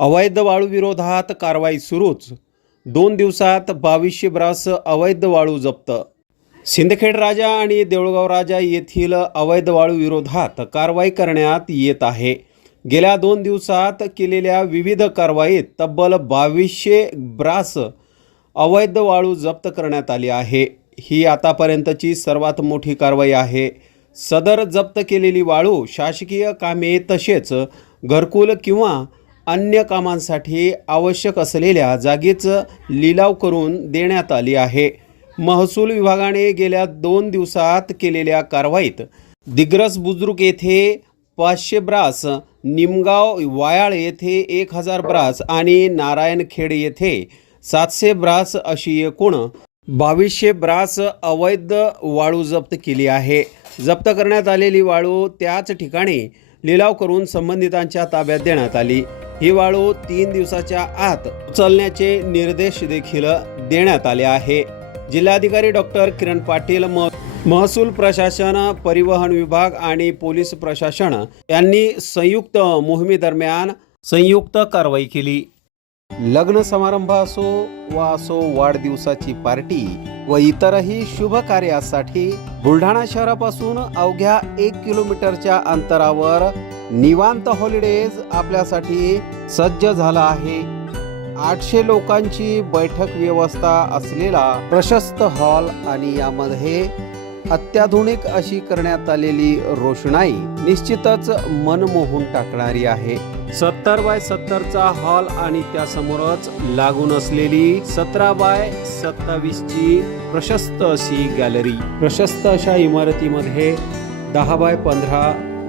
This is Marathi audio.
अवैध वाळू विरोधात कारवाई सुरूच. दोन दिवसात बावीसशे ब्रास अवैध वाळू जप्त. सिंदखेड राजा आणि देऊळगाव राजा येथील अवैध वाळू विरोधात कारवाई करण्यात येत आहे. गेल्या दोन दिवसात केलेल्या विविध कारवाईत तब्बल बावीसशे ब्रास अवैध वाळू जप्त करण्यात आली आहे. ही आतापर्यंतची सर्वात मोठी कारवाई आहे. सदर जप्त केलेली वाळू शासकीय कामे तसेच घरकुल किंवा अन्य कामांसाठी आवश्यक असलेल्या जागेचं लिलाव करून देण्यात आली आहे. महसूल विभागाने गेल्या दोन दिवसात केलेल्या कारवाईत दिग्रस बुद्रुक येथे पाचशे ब्रास निमगाव वायाळ येथे एक हजार ब्रास आणि नारायणखेड येथे सातशे ब्रास अशी एकूण बावीसशे ब्रास अवैध वाळू जप्त केली आहे. जप्त करण्यात आलेली वाळू त्याच ठिकाणी लिलाव करून संबंधितांच्या ताब्यात देण्यात आली. ही वाळू तीन दिवसाच्या आत उचलण्याचे निर्देश देखील देण्यात आले आहे. जिल्हाधिकारी डॉक्टर किरण पाटील म महसूल प्रशासन परिवहन विभाग आणि पोलीस प्रशासन यांनी संयुक्त मोहिमेदरम्यान संयुक्त कारवाई केली. लग्न समारंभ असो वा असो वाढदिवसाची पार्टी व इतरही शुभ कार्यासाठी बुलढाणा शहरापासून अवघ्या एक किलोमीटरच्या अंतरावर निवांत हॉलिडेज आपल्यासाठी सज्ज झाला आहे. आठशे लोकांची बैठक व्यवस्था असलेला प्रशस्त हॉल आणि यामध्ये अत्याधुनिक अशी करण्यात आलेली रोषणाई निश्चितच मन मोहून टाकणारी आहे. सत्तर बाय सत्तरचा हॉल आणि त्यासमोरच लागून असलेली सतरा बाय सत्तावीस ची प्रशस्त अशी गॅलरी प्रशस्त अशा इमारतीमध्ये दहा बाय पंधरा